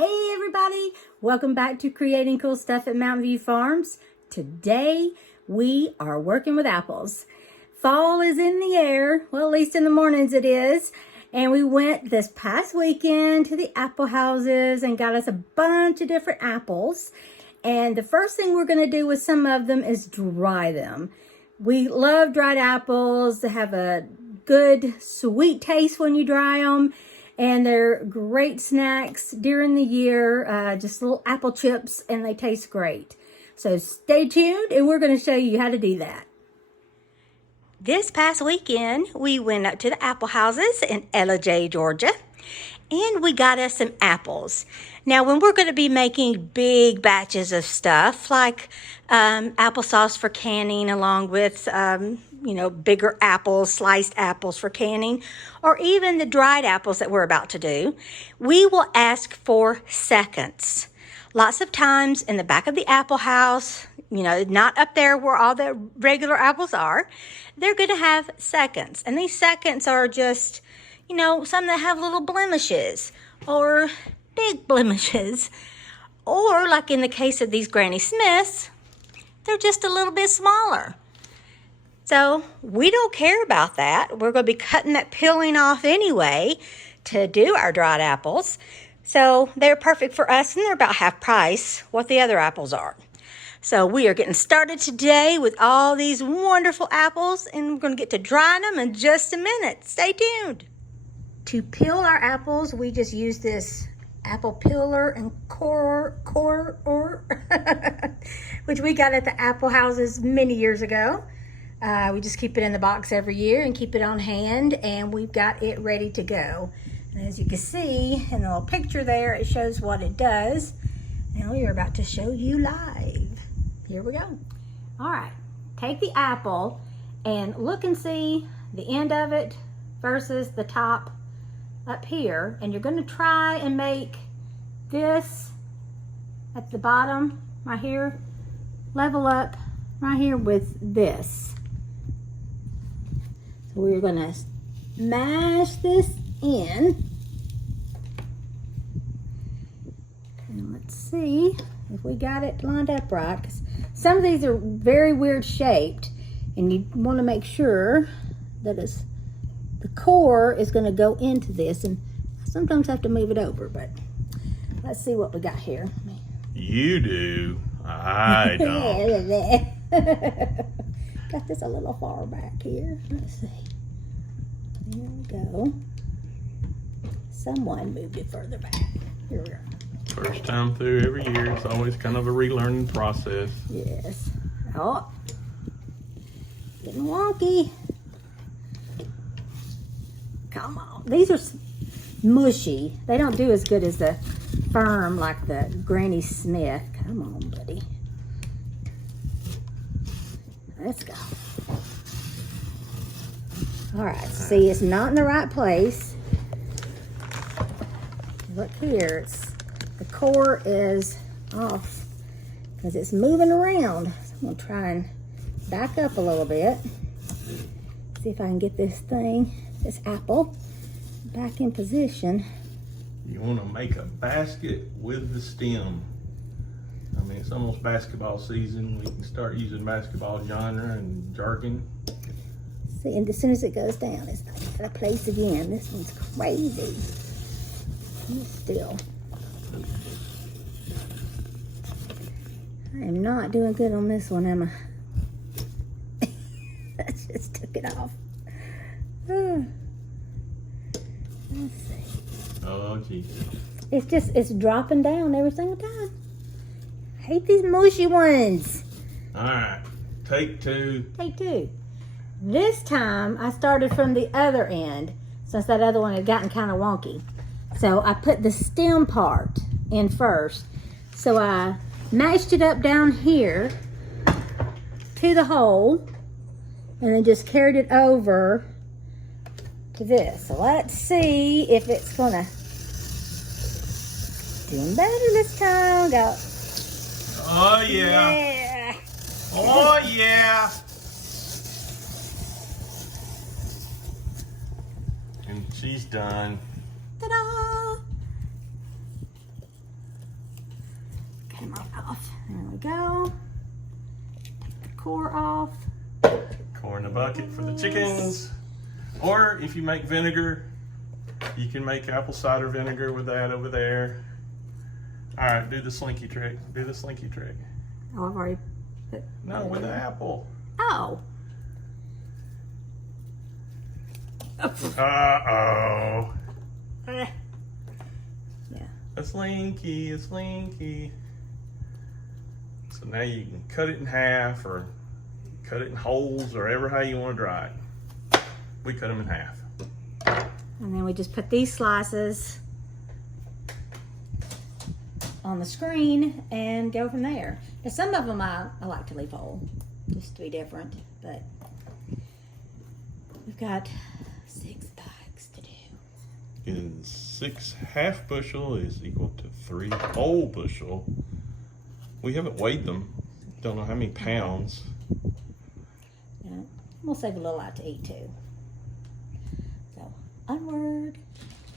Hey everybody, welcome back to Creating Cool Stuff at Mountain View Farms. Today we are working with apples. Fall is in the air, well at least in the mornings it is. And we went this past weekend to the apple houses and got us a bunch of different apples. And the first thing we're going to do with some of them is dry them. We love dried apples. They have a good sweet taste when you dry them. And they're great snacks during the year, just little apple chips, and they taste great. So stay tuned, and we're going to show you how to do that. This past weekend, we went up to the apple houses in Ellijay, Georgia, and we got us some apples. Now, when we're going to be making big batches of stuff, like applesauce for canning, along with bigger apples, sliced apples for canning, or even the dried apples that we're about to do, we will ask for seconds. Lots of times in the back of the apple house, not up there where all the regular apples are, they're going to have seconds. And these seconds are just, some that have little blemishes or big blemishes. Or like in the case of these Granny Smiths, they're just a little bit smaller. So we don't care about that. We're going to be cutting that peeling off anyway to do our dried apples. So they're perfect for us, and they're about half price what the other apples are. So we are getting started today with all these wonderful apples, and we're going to get to drying them in just a minute. Stay tuned. To peel our apples, we just use this apple peeler and core, which we got at the apple houses many years ago. We just keep it in the box every year and keep it on hand, and we've got it ready to go. And as you can see in the little picture there, it shows what it does. Now we are about to show you live. Here we go. All right, take the apple and look and see the end of it versus the top up here. And you're gonna try and make this at the bottom right here, level up right here with this. So we're gonna mash this in. And let's see if we got it lined up right, because some of these are very weird shaped, and you want to make sure that the core is going to go into this, and I sometimes have to move it over, but let's see what we got here. You do. I don't. Got this a little far back here. Let's see. There we go. Someone moved it further back. Here we are. First time through every year. It's always kind of a relearning process. Yes. Oh, getting wonky. Come on. These are mushy. They don't do as good as the firm like the Granny Smith. Come on, buddy. Let's go. All right. See, it's not in the right place. Look here. The core is off because it's moving around. So I'm going to try and back up a little bit. See if I can get this apple, back in position. You want to make a basket with the stem. I mean, it's almost basketball season. We can start using basketball genre and jargon. See, and as soon as it goes down, it's out of place again. This one's crazy. Still. I am not doing good on this one, am I? I just took it off. Let's see. Oh, geez. It's dropping down every single time. I hate these mushy ones. All right, take two. Take two. This time I started from the other end, since that other one had gotten kind of wonky. So I put the stem part in first. So I mashed it up down here to the hole and then just carried it over to this. So let's see if it's gonna doing better this time. Go. Oh yeah. Yeah. Oh yeah. And she's done. Ta-da! them off. There we go. Take the core off. Core in the bucket for the chickens. Or if you make vinegar, you can make apple cider vinegar with that over there. All right, do the slinky trick. Do the slinky trick. Oh, I've already put. No, with the apple. Oh. Uh-oh. Yeah. A slinky, a slinky. So now you can cut it in half or cut it in holes or ever how you want to dry it. We cut them in half. And then we just put these slices on the screen and go from there. Now some of them I like to leave whole, just to be different, but we've got 6 bags to do. Is 6 half bushel is equal to 3 whole bushel. We haven't weighed them. Don't know how many pounds. Yeah, we'll save a little out to eat too. So onward.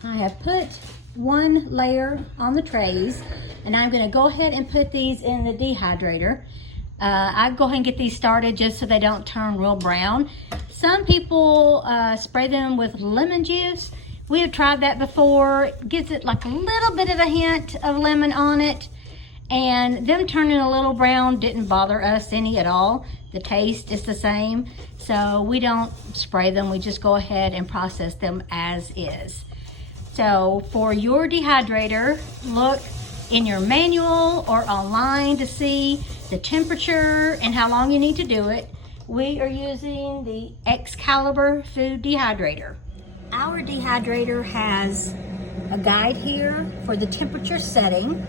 I have put 1 layer on the trays, and I'm going to go ahead and put these in the dehydrator. I go ahead and get these started just so they don't turn real brown. Some people spray them with lemon juice. We have tried that before. It gives it like a little bit of a hint of lemon on it, and them turning a little brown didn't bother us any at all. The taste is the same, so we don't spray them. We just go ahead and process them as is. So for your dehydrator, look in your manual or online to see the temperature and how long you need to do it. We are using the Excalibur food dehydrator. Our dehydrator has a guide here for the temperature setting,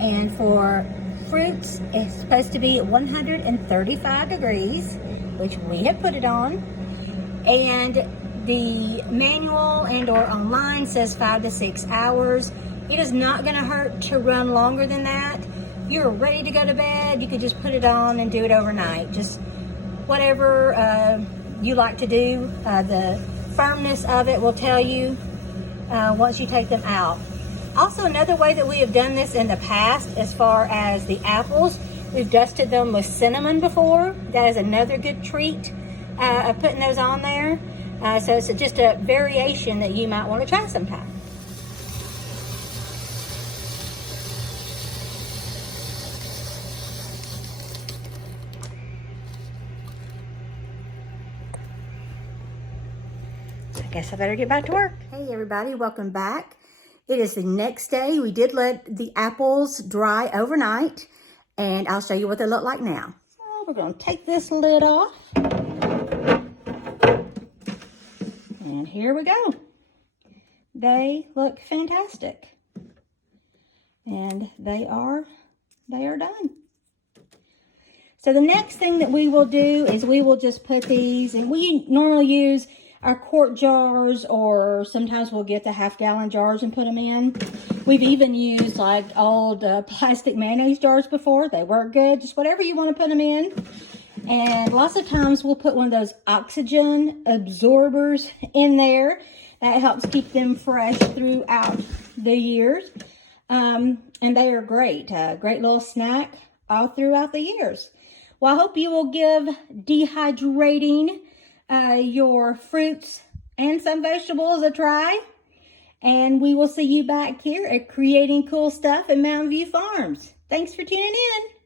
and for fruits it's supposed to be at 135 degrees, which we have put it on, and the manual and or online says 5 to 6 hours. It is not going to hurt to run longer than that. You're ready to go to bed, you could just put it on and do it overnight. Just whatever you like to do. The firmness of it will tell you once you take them out. Also, another way that we have done this in the past, as far as the apples, we've dusted them with cinnamon before. That is another good treat of putting those on there. So it's just a variation that you might want to try sometime. I guess I better get back to work. Hey everybody, welcome back. It is the next day. We did let the apples dry overnight, and I'll show you what they look like now. So we're going to take this lid off. And here we go. They look fantastic. And they are done. So the next thing that we will do is we will just put these, and we normally use our quart jars, or sometimes we'll get the half-gallon jars and put them in. We've even used like old plastic mayonnaise jars before. They work good, just whatever you want to put them in. And lots of times we'll put one of those oxygen absorbers in there. That helps keep them fresh throughout the years. And they are great. Great little snack all throughout the years. Well, I hope you will give dehydrating your fruits and some vegetables a try. And we will see you back here at Creating Cool Stuff at Mountain View Farms. Thanks for tuning in.